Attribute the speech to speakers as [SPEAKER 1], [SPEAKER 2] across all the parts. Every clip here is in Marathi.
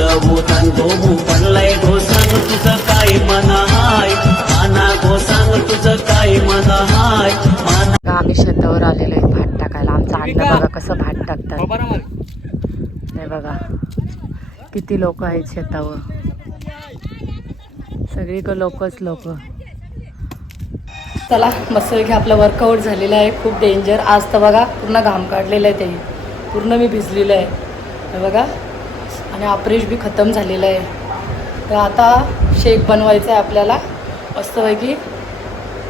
[SPEAKER 1] भोतान गोमू पडलाय गो सांग तुझं काय मन हाय. माना गो सांग तुझं काय मन हाय. माना
[SPEAKER 2] आम्ही शेतावर आलेलो आहे भात टाकायला. आमचा अण्णा बघा कसं भात टाकतात. हे बघा किती लोक आहेत शेतावर. सगळीकडे लोकच लोक. चला मस्त घ्या आपलं वर्कआउट झालेलं आहे. खूप डेंजर आज तर बघा पूर्ण घाम काढलेलं आहे ते. पूर्ण मी भिजलेलं आहे. हे बघा. आणि ऑपरेश बी खतम झालेलं आहे. तर आता शेक बनवायचं आहे आपल्याला मस्तपैकी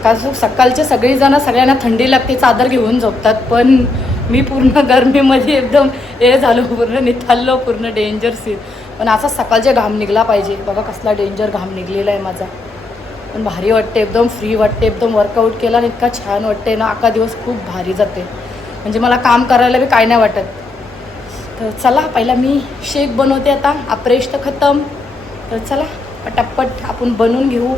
[SPEAKER 2] का सकाळचे सगळीजणं सगळ्यांना थंडी लागते चादर घेऊन झोपतात. पण मी पूर्ण गरमीमध्ये एकदम हे झालो पूर्ण निथाललो पूर्ण डेंजर सीन पण असा सकाळचे घाम निघला पाहिजे. बघा कसला डेंजर घाम निघलेला आहे माझा. पण भारी वाटते एकदम फ्री वाटते एकदम वर्कआउट केला आणि इतका छान वाटते ना अख्खा दिवस खूप भारी जाते. म्हणजे मला काम करायला बी काय नाही वाटत. तर चला पहिला मी शेक बनवते आता. अप्रेश तर खतम. तर चला पटापट आपण बनवून घेऊ.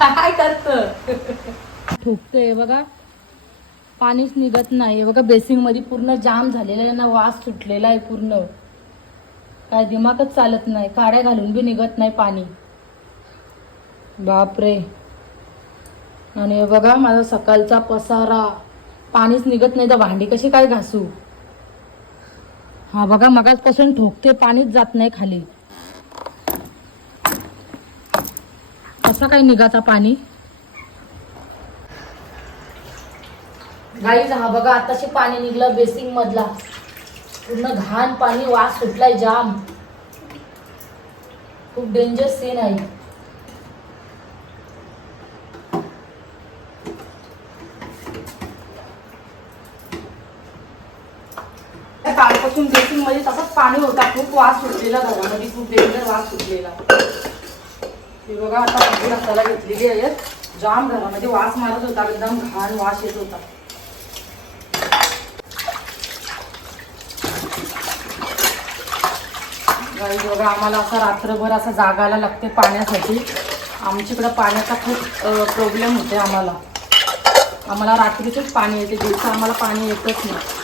[SPEAKER 2] काय करत? ठोकतोय बघा. पाणीच निघत नाही. बघा बेसिंगमध्ये पूर्ण जाम झालेला आहे ना वास सुटलेला आहे पूर्ण. काय दिमागच चालत नाही. काड्या घालून बी निघत नाही पाणी. बापरे. आणि बघा माझा सकाळचा पसारा. पाणीच निघत नाही तर भांडी कशी काय घासू? हा बघा मगाचपासून ठोकते पाणीच जात नाही खाली. कसा काय निघाचा पाणी? गाईज हा बघा आताशी पाणी निघलं बेसिंग मधला पूर्ण घाण पाणी वास सुटलाय जाम. खूप डेंजर सीन आहे. त्या बेसिंगमध्ये तसंच पाणी होता. खूप वास सुटलेला घरामध्ये खूप डेंजर वास सुटलेला. हे बघा आता भाजी मसाला घेतलेली आहे. जाम घरामध्ये वास मारत होता एकदम घाण वास येत होता. बघा आम्हाला असा रात्रभर असा जागायला लागते पाण्यासाठी. आमच्याकडं पाण्याचा खूप प्रॉब्लेम होते आम्हाला. आम्हाला रात्रीचंच पाणी येते दिवसा आम्हाला पाणी येतच नाही.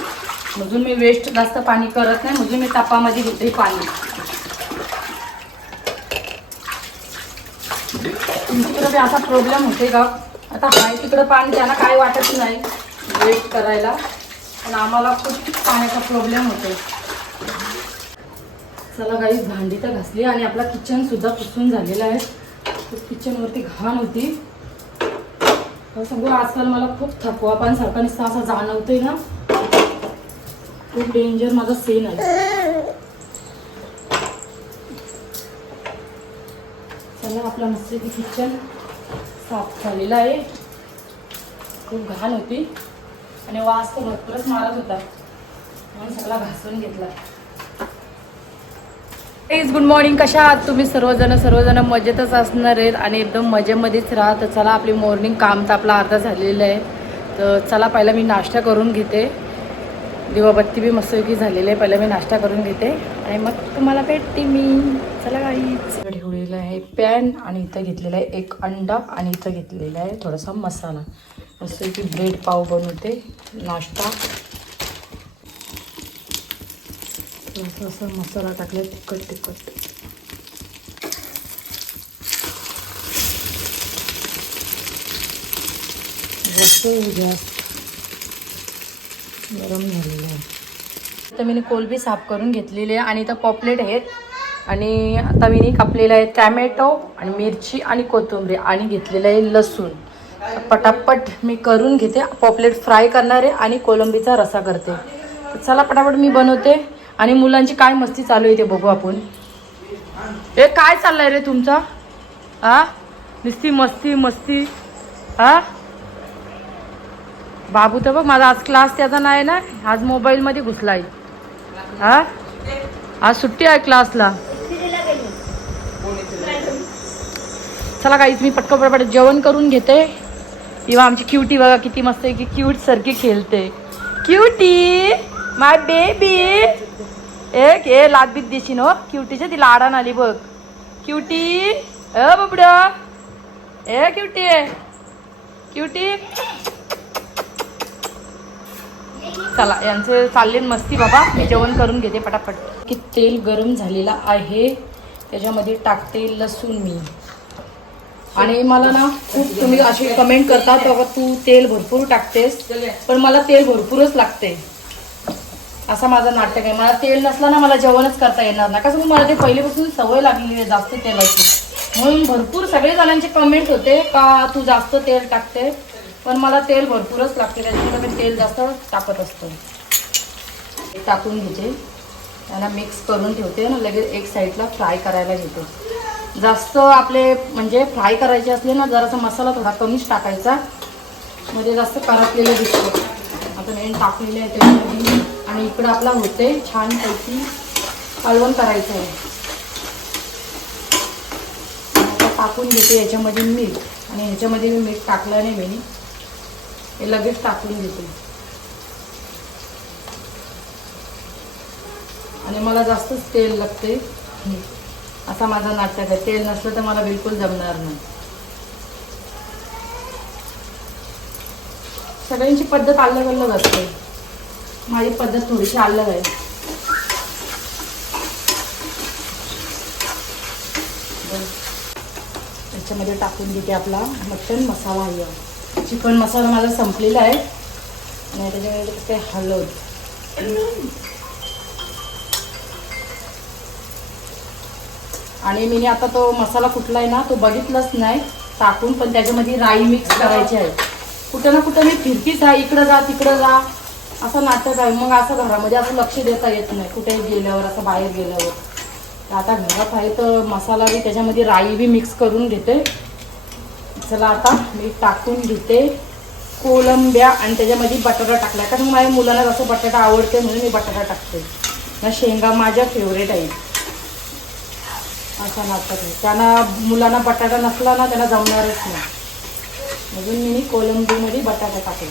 [SPEAKER 2] म्हणून मी वेस्ट जास्त पाणी करत नाही म्हणजे मी तापामध्ये घेते पाणी. तिकडे असा प्रॉब्लेम होते का? आता हाय तिकडं पाणी त्यांना काय वाटत नाही वेस्ट करायला. पण आम्हाला खूप पाण्याचा प्रॉब्लेम होतो चला काही भांडी तर घासली आणि आपला किचन सुद्धा पुसून झालेला आहे. किचनवरती घाण होती. असं सांगू आजकाल मला खूप थकवा पण सारखा नुसता असा जाणवतोय ना. खूप डेंजर माझा सीन आहे. चला आपला मस्त किचन साफ झालेला आहे. खूप घाण होती. आणि वास तर भरपूरच मारत होता. म्हणून सगळा घासून घेतला. प्लीज गुड मॉर्निंग कशा आहात तुम्ही? सर्वजण सर्वजण मजेतच असणार आहेत आणि एकदम मजेमध्येच राहा तर चला आपली मॉर्निंग काम तर आपला अर्धा झालेलं आहे. तर चला पहिला मी नाश्ता करून घेते. दिवाबत्ती बी मस्तपैकी झालेली आहे. पहिला मी नाश्ता करून घेते. आणि मग तुम्हाला भेटते मी. चला काहीच ठेवलेलं आहे पॅन आणि इथं घेतलेलं आहे एक अंडा आणि इथं घेतलेला आहे थोडासा मसाला. मस्तपैकी ब्रेड पाव बनवते. नाश्ता. थोडासा असा मसाला टाकला तिखट तिखट. जास्त गॅस गरम झालेलं आहे. तर मी कोलबी साफ करून घेतलेली आहे आणि इथं पॉपलेट आहेत. आणि आता मी कापलेलं आहे टॅमॅटो आणि मिरची आणि कोथिंबीर आणि घेतलेलं आहे लसूण. पटापट मी करून घेते. पॉपलेट फ्राय करणार आहे आणि कोलंबीचा रसा करते. तर चला पटापट मी बनवते. आणि मुलांची काय मस्ती चालू आहे ते बघू आपण. ए काय चाललंय रे तुमचा? हा नुसती मस्ती मस्ती. हा बाबू तर बघ माझा आज क्लास त्याचा नाही ना आज मोबाईलमध्ये घुसलाय. हा? आज सुट्टी आहे क्लासला चला काहीच मी पटकन पटपट जेवण करून घेते. किंवा आमची क्युटी बघा किती मस्त आहे की क्यूट सारखी खेळते. क्युटी माय बेबी एक ए लादबीत बीत देशील हो. क्युटीच्या ती लाडान आली बघ. क्युटी अ बबड ए क्युटी क्युटी चला यांचे चालले मस्ती बाबा. मी जेवण करून घेते पटापट. की तेल गरम झालेलं आहे. त्याच्यामध्ये टाकते लसूण मी. आणि मला ना खूप तुम्ही अशी कमेंट करता तेव्हा तू तेल भरपूर टाकतेस. पण मला तेल भरपूरच लागते. असा माझा नाटक आहे. मला तेल नसला ना मला जेवणच करता येणार नाही. कसं मला ते पहिलेपासून सवय लागलेली आहे जास्त तेलाची. म्हणून भरपूर सगळे जणांचे कमेंट होते का तू जास्त तेल टाकते? पण मला तेल भरपूरच लागते त्याच्यामुळे मी तेल जास्त टाकत असतो. टाकून घेते. त्यांना मिक्स करून ठेवते ना लगेच एक साईडला फ्राय करायला घेते. जास्त आपले म्हणजे फ्राय करायचे असले ना जरासा मसाला थोडा कमीच टाकायचा. म्हणजे जास्त करपलेलं दिसतो. आता मेन टाकलेलं आहे त्याच्यामध्ये. आणि इकडं आपला होते छानपैकी कालवण करायचं आहे. आता टाकून घेते याच्यामध्ये मीठ. आणि ह्याच्यामध्ये मी मीठ टाकलं नाही मी हे लगेच टाकून घेते. आणि मला जास्तच तेल लागते. असा माझा नाटक आहे. तेल नसलं तर मला बिलकुल जमणार नाही. सगळ्यांची पद्धत अलग अलग असते. माझी पद्धत थोडीशी अलग आहे. याच्यामध्ये त्याच्यामध्ये टाकून घेते आपला मटन मसाला आहे चिकन मसाला माझा संपलेला आहे. आणि त्याच्यामध्ये ते काय हळद आणि मी आता तो मसाला कुठला आहे ना तो बघितलाच नाही. टाकून पण त्याच्यामध्ये राई मिक्स करायची आहे. कुठं ना कुठं मी फिरतीच आहे. इकडं जा तिकडं जा. असं नाटक आहे. मग असं घरामध्ये असं लक्ष देता येत नाही. कुठेही गेल्यावर असं बाहेर गेल्यावर. आता घरात आहे तर मसाला बी त्याच्यामध्ये राई बी मिक्स करून घेते. चला आता मी टाकून घेते कोलंब्या आणि त्याच्यामध्ये बटाटा टाकला कारण माझ्या मुलांना जसं बटाटा आवडते म्हणून मी बटाटा टाकते. ना शेंगा माझ्या फेवरेट आहे असा नाटक आहे. त्यांना मुलांना बटाटा नसला ना त्यांना जमणारच नाही. म्हणून मी कोलंबीमध्ये बटाटा टाकेल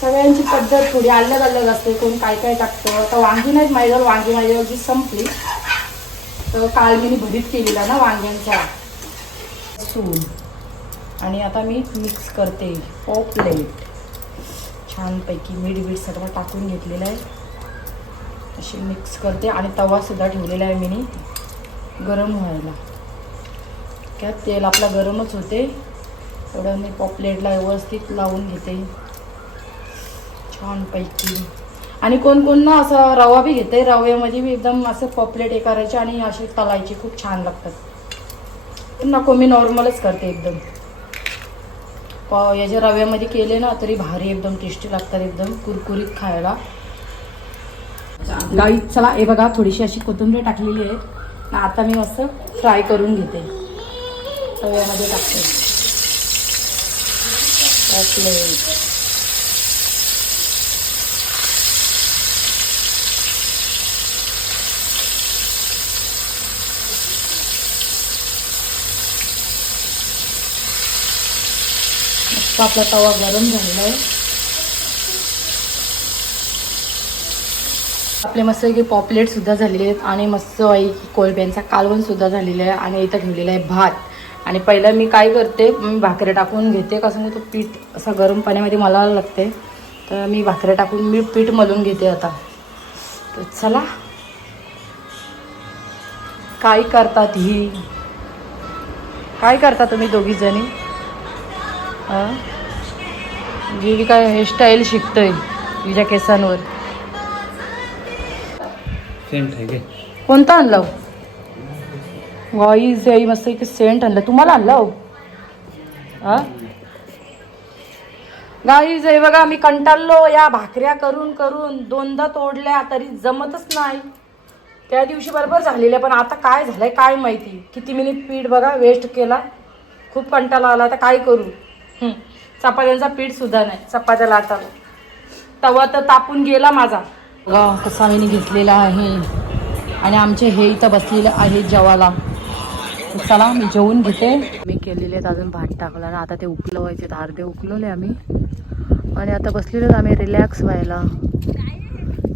[SPEAKER 2] सगळ्यांची पद्धत थोडी अलग अलग असते. कोण काय काय टाकतं. आता वांगी नाहीत माझ्याजवळ. वांगी माझ्यावर जी संपली. तर काल मी भरीत केलेला ना वांग्यांचा. सून. आणि आता मी मिक्स करते पॉपलेट छानपैकी मीठ बीठ सगळं टाकून घेतलेलं आहे. अशी मिक्स करते आणि तवासुद्धा ठेवलेला आहे मी. गरम व्हायला. काय तेल आपला गरमच होते. थोडं मी पॉपलेटला व्यवस्थित लावून घेते. छानपैकी. आणि कोण कोण ना असं रवा बी घेते रव्यामध्ये बी एकदम असं पॉपलेट हे करायचे आणि असे तलायचे. खूप छान लागतात. नको मी नॉर्मलच करते एकदम. प याच्या रव्यामध्ये केले ना तरी भारी एकदम टेस्टी लागतात एकदम कुरकुरीत खायला. गाई चला हे बघा थोडीशी अशी कोथिंबीर टाकलेली आहे. आता मी असं फ्राय करून घेते. रव्यामध्ये टाकते. मस्त आपला तवा गरम झालेला आहे. आपले मस्त की पॉपलेट सुद्धा झालेले आहेत आणि मस्त आई कोळब्यांचा कालवण सुद्धा झालेला आहे आणि इथं ठेवलेला आहे भात. आणि पहिलं मी काय करते मी भाकऱ्या टाकून घेते. कसं मी तो पीठ असं गरम पाण्यामध्ये मला लागते. तर मी भाकऱ्या टाकून मी पीठ मलून घेते आता. तर चला. काय करतात ही? काय करता तुम्ही दोघी हां? जी काय हेअरस्टाईल शिकतोय तिच्या केसांवर.
[SPEAKER 1] सेंट आहे
[SPEAKER 2] कोणता आणला वाईज आई मस्त एक सेंट आणलं. तुम्हाला आणला हो? हा? गाईज हे बघा मी कंटाळलो. या भाकऱ्या करून करून दोनदा तोडल्या तरी जमतच नाही. त्या दिवशी बरोबर झालेल्या पण आता काय झालंय काय माहिती. किती मिनिट पीठ बघा वेस्ट केला. खूप कंटाळा आला आता काय करू? हं, चपात्यांचा पीठ सुद्धा नाही. चपात्या लाटाला तवा तर तापून गेला माझा. बघा कसा मी घेतलेला आहे. आणि आमचे हे इथं बसलेले आहेत जेवाला चला मी जेवून घेते. मी केलेले आहेत अजून भात टाकला. ना आता ते उकलवायचे अर्धे उकलवले आम्ही. आणि आता बसलेलो आम्ही रिलॅक्स व्हायला.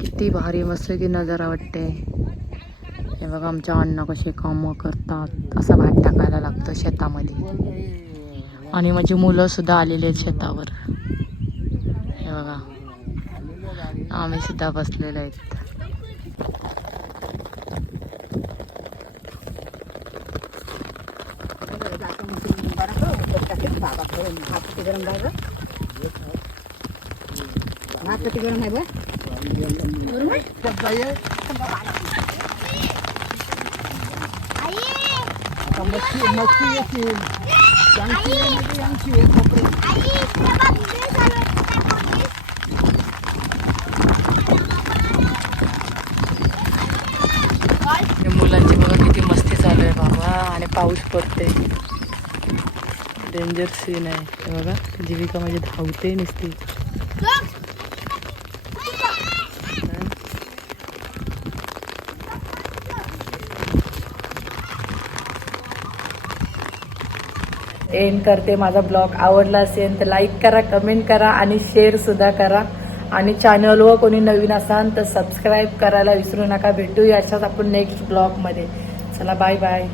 [SPEAKER 2] किती भारी मस्त की नजारा वाटते. हे बघा आमच्या अण्णा कसे कामं करतात. असा भात टाकायला लागतं शेतामध्ये. आणि माझी मुलं सुद्धा आलेली आहेत शेतावर. हे बघा. आम्ही सुद्धा बसलेलो आहे तिथं
[SPEAKER 3] गरम आहे
[SPEAKER 2] मुलांची बघा किती मस्ती चालू आहे बाबा. आणि पाऊस पडते डेंजर सीन आहे. बघा जीविका म्हणजे धावते नुसती एंड करते. माझा ब्लॉग आवडला असेल तर लाईक करा कमेंट करा आणि शेअरसुद्धा करा. आणि चॅनलवर कोणी नवीन असाल तर सबस्क्राईब करायला विसरू नका. भेटूया अशाच आपण नेक्स्ट ब्लॉगमध्ये चला बाय बाय